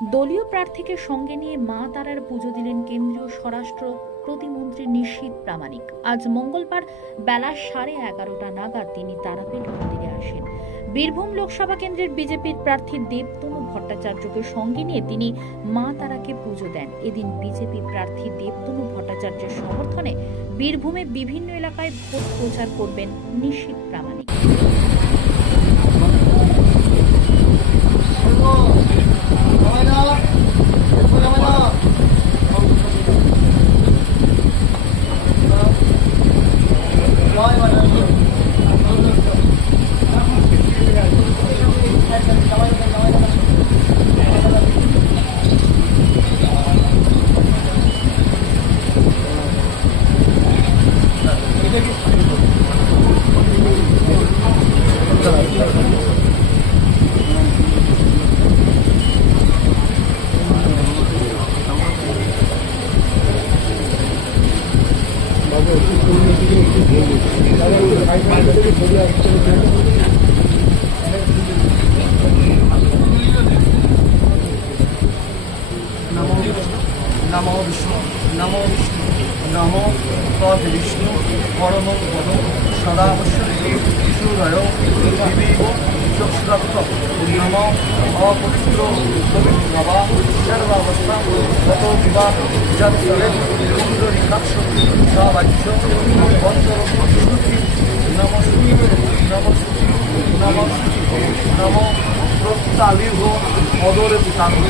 দলীয় প্রার্থীকে সঙ্গে নিয়ে মা তারার পুজো দিলেন কেন্দ্রীয় স্বরাষ্ট্র প্রতিমন্ত্রী নিশীথ প্রামাণিক। আজ মঙ্গলবার বেলা 11:30 নাগাদ তিনি তারাপীঠ মন্দিরে আসেন। বীরভূম লোকসভা কেন্দ্রের বিজেপির প্রার্থী দেবতনু ভট্টাচার্যকে সঙ্গে নিয়ে তিনি মা তারাকে পুজো দেন। এদিন বিজেপি প্রার্থী দেবতনু ভট্টাচার্যের সমর্থনে বীরভূমে বিভিন্ন এলাকায় ভোট প্রচার করবেন নিশীথ প্রামাণিক। नमो विष्णु नमो विष्णु नमो तद विष्णु परम पद सदावश्य सूर्य विवेक चक्षुरक्त नमो अपवित्र पवित्रवा सर्वावस्था ततो विवाह जत्सले कुंडलिकाक्ष सवाच्य बंदर श्रुति नमस्ते नमस्ते नमस्ते नमो प्रत्यालिर्भ मदरे पुतांग।